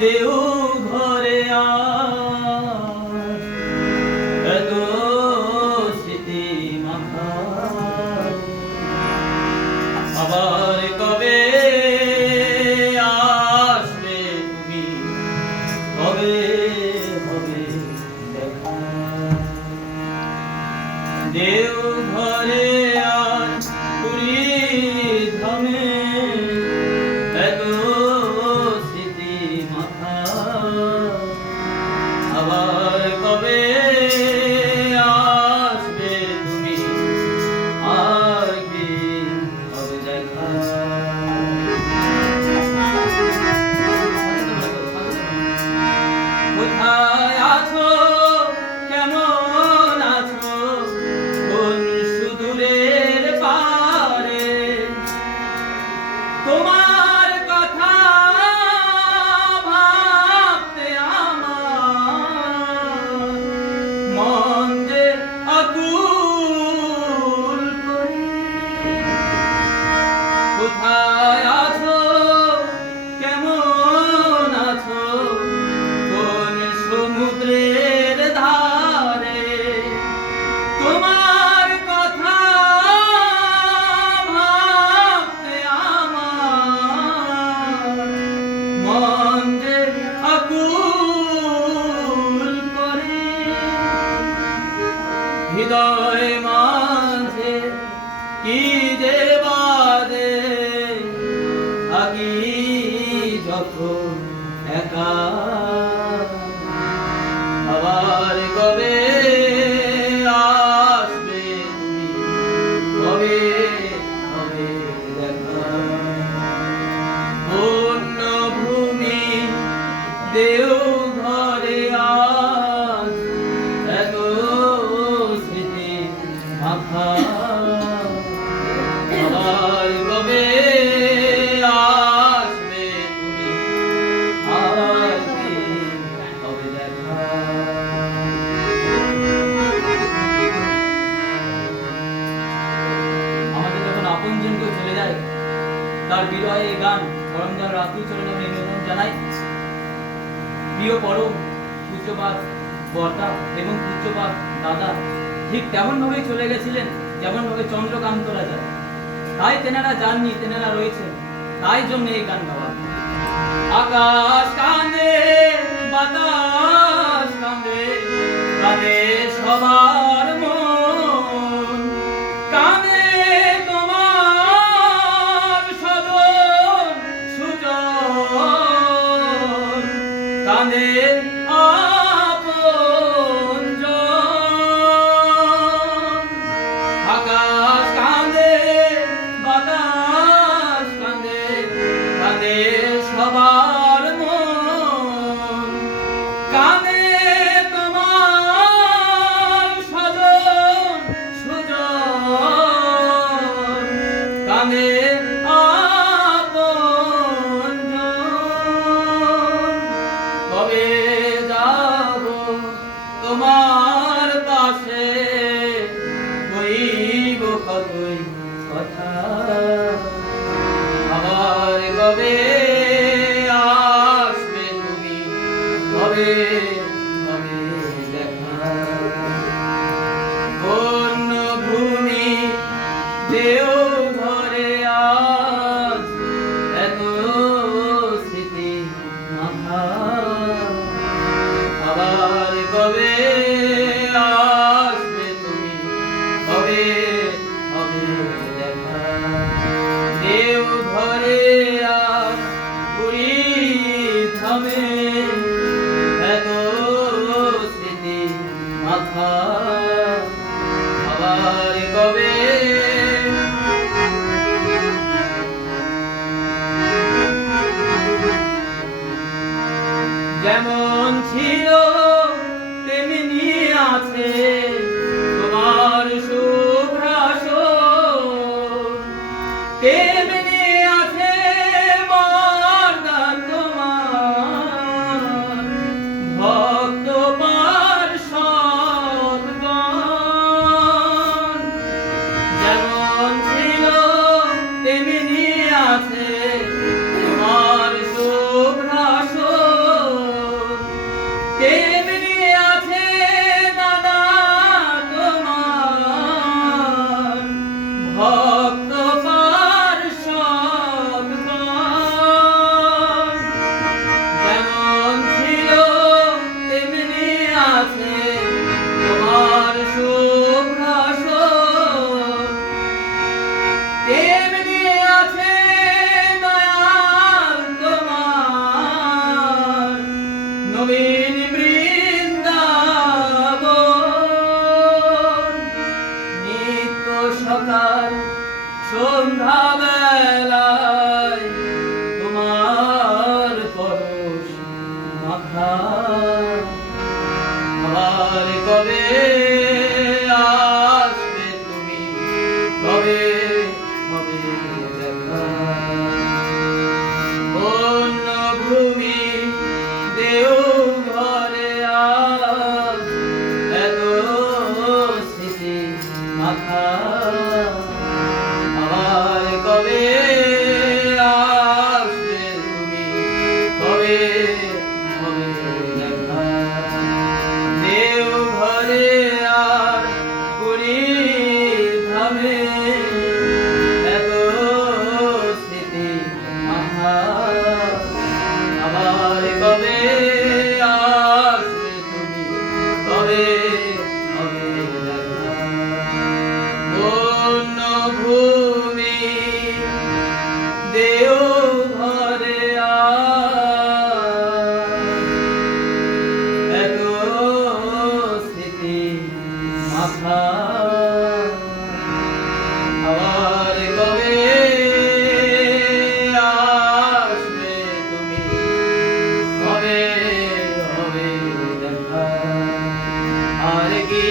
দেও ঘরে এত স্মৃতি মাখা আবার কবে আসবে তুমি কবে হবে দেখা দেও ঘরে আর পুরী ধামে এত স্মৃতি মাখা আবার কবে আসবে তুমি আর কি হবে দেখা কোথায় আছো কেমন আছো কোন সুদূরের পারে তোমার কথা ভাবতে আমার মন যে আকুল করে কোথায় আছো কেমন আছো কোন সমুদ্রের ধারে তোমার কথা ভাবতে আমার মন যে আকুল করে হৃদয় মাঝে কি যে বাজে থাকি যখন একা আবার কবে আসবে তুমি কবে হবে দেখা অন্য ভূমি দেও ঘরে আজ এত স্মৃতি মাখা আবার কবে আসবে তুমি আর কি হবে দেখা আমাদের যখন আপনজন কেউ চলে যায় তার বিরহে এই গান পরমদয়াল রাতুল চরণে আমি নিবেদন জানাই প্রিয় পরম পূজ্যপাদ বর্দা এবং পূজ্যপাদ দাদা ঠিক তেমন ভাবেই চলে গেছিলেন যেমন ভাবে চন্দ্রকান্ত রাজা তাই তেনারা যাননি তেনারা রয়েছেন তাই জন্য এই গান গাওয়া আকাশ কাঁদে বাতাস কাঁদে কাঁদে সবার মন কাঁদে তোমার সজন সুজন কাঁদে আপনজন আকাশ কাঁদে বাতাস কাঁদে কাঁদে সবার মন কাঁদে তোমার সজন সুজন কাঁদে আপনজন কবে যাব তোমার পাশে কইব কতই কথা আবার কবে আসবে তুমি কবে হবে দেখা অন্য ভূমি দেও ঘরে আজ এত স্মৃতি মাখা আবার কবে আসবে তুমি কবে হবে দেখা দেও ঘরে আর পুরী ধামে এত স্মৃতি মাখা আবার কবে যেমন ছিল তেমনি আছে তোমার শুভ্রাসন তেমনি আছে বরদান তোমার সকাল সন্ধ্যা বেলায় তোমার পরশ মাখা আবার কবে আসবে তুমি, কবে হবে দেখা। অন্য ভূমি দেও ঘরে আজ এত স্মৃতি মাখা আবার কবে আসবে তুমি, কবে হবে দেখা। দেও ঘরে আর পুরী ধামে এত স্মৃতি মাখা আবার কবে আসবে তুমি, কবে হবে দেখা। অন্য ভূমি দেও ঘরে এত স্মৃতি মাখা আবার কবে আসবে তুমি, কবে হবে দেখা। আর কি